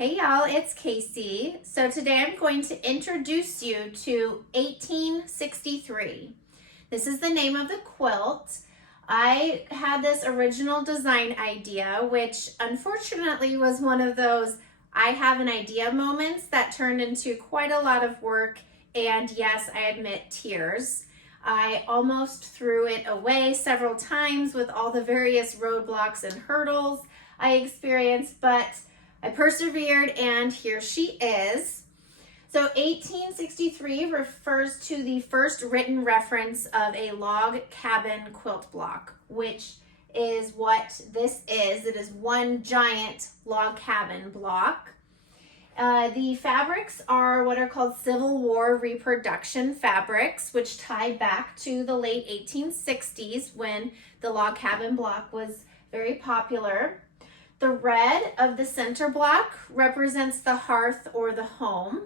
Hey y'all, it's Casey. So today I'm going to introduce you to 1863. This is the name of the quilt. I had this original design idea, which unfortunately was one of those I have an idea moments that turned into quite a lot of work, and yes, I admit, tears. I almost threw it away several times with all the various roadblocks and hurdles I experienced, but I persevered, and here she is. So 1863 refers to the first written reference of a log cabin quilt block, which is what this is. It is one giant log cabin block. The fabrics are what are called Civil War reproduction fabrics, which tie back to the late 1860s when the log cabin block was very popular. The red of the center block represents the hearth or the home.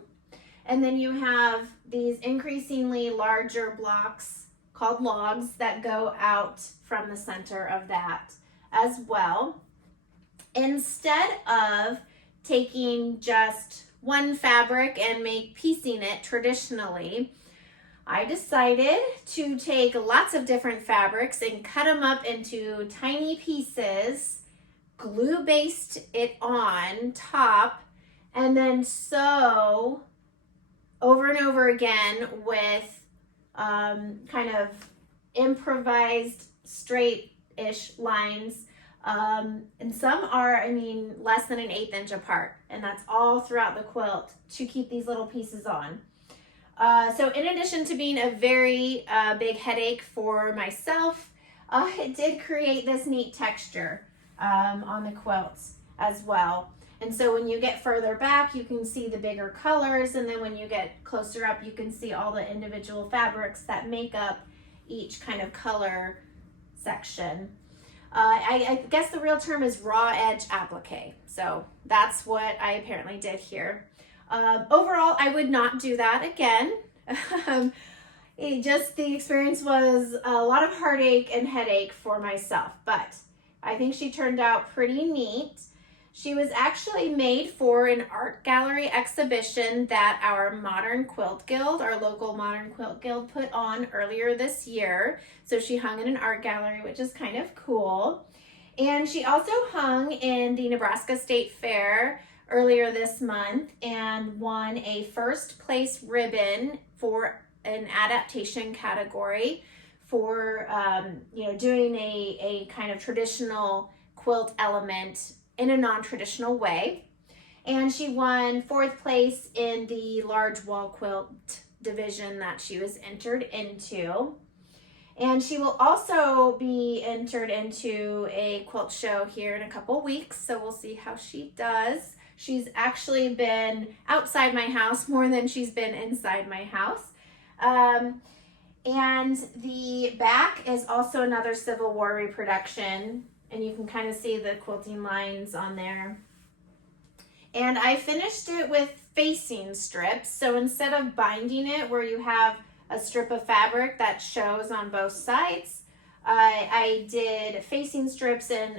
And then you have these increasingly larger blocks called logs that go out from the center of that as well. Instead of taking just one fabric and piecing it traditionally, I decided to take lots of different fabrics and cut them up into tiny pieces, glue-based it on top, and then sew over and over again with kind of improvised straight-ish lines. And some are, less than an 1/8 inch apart, and that's all throughout the quilt to keep these little pieces on. So in addition to being a very big headache for myself, it did create this neat texture on the quilts as well. And so when you get further back, you can see the bigger colors, and then when you get closer up, you can see all the individual fabrics that make up each kind of color section. I guess the real term is raw edge applique. So that's what I apparently did here. Overall, I would not do that again. The experience was a lot of heartache and headache for myself, but I think she turned out pretty neat. She was actually made for an art gallery exhibition that our Modern Quilt Guild, our local Modern Quilt Guild, put on earlier this year. So she hung in an art gallery, which is kind of cool. And she also hung in the Nebraska State Fair earlier this month and won a first place ribbon for an adaptation category for doing a kind of traditional quilt element in a non-traditional way. And she won 4th place in the large wall quilt division that she was entered into. And she will also be entered into a quilt show here in a couple weeks, so we'll see how she does. She's actually been outside my house more than she's been inside my house. And the back is also another Civil War reproduction, and you can kind of see the quilting lines on there. And I finished it with facing strips. So instead of binding it where you have a strip of fabric that shows on both sides, I did facing strips and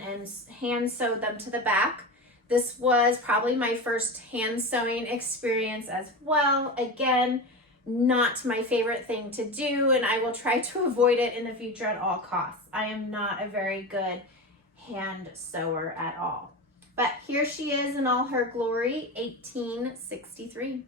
hand sewed them to the back. This was probably my first hand sewing experience as well. Again, not my favorite thing to do, and I will try to avoid it in the future at all costs. I am not a very good hand sewer at all. But here she is in all her glory, 1863.